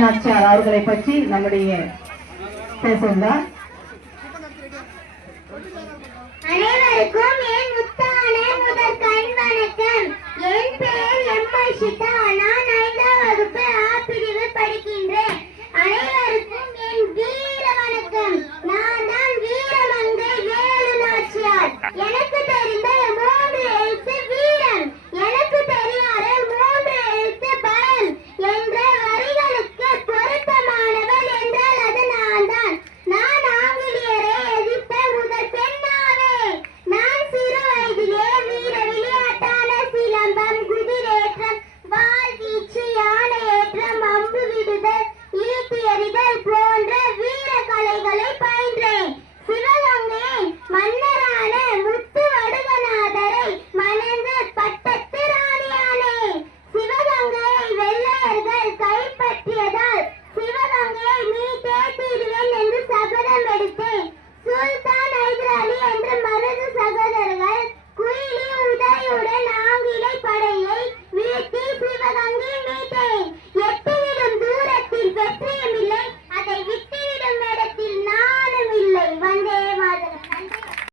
நாச்சியார் அவர்களை பற்றி நம்முடைய பேசுகிறார். அனைவருக்கும் என் முத்தான முதற் கண் வணக்கம். என் பெயர் எம்.ஐ.ஷிதா. நான் 5ஆம் வகுப்பு ஆ பிரிவு படிக்கின்றேன். அனைவருக்கும் என் வீர வணக்கம். நான் தான் வீரமங்கை வேலு நாச்சியார். எனக்கு தெரிந்த 3 எழுத்து வீரம், எனக்கு தெரியாத 3 எழுத்து பயம் என்ற வரிகளுக்கு பொருத்தமானவள் என்றால் அது நான் தான். நான் ஆங்கிலேயரை எதிர்த்த முதல் பெண்ணாவேன். நான் சிறு வயதிலே வீர விளையாட்டான சிலம்பம், குதிரேற்றம், வாள் வீச்சு, யானை ஏற்றம், அம்பு விடுதல், ஈட்டி எறிதல் போன்ற வீர கலைகளை பயின்றேன். சிவகங்கையின் மன்னரான முத்து வடுகநாதரை மணந்து பட்டத்து ராணியானேன். சிவகங்கையை வெள்ளையர்கள் கைப்பற்றியது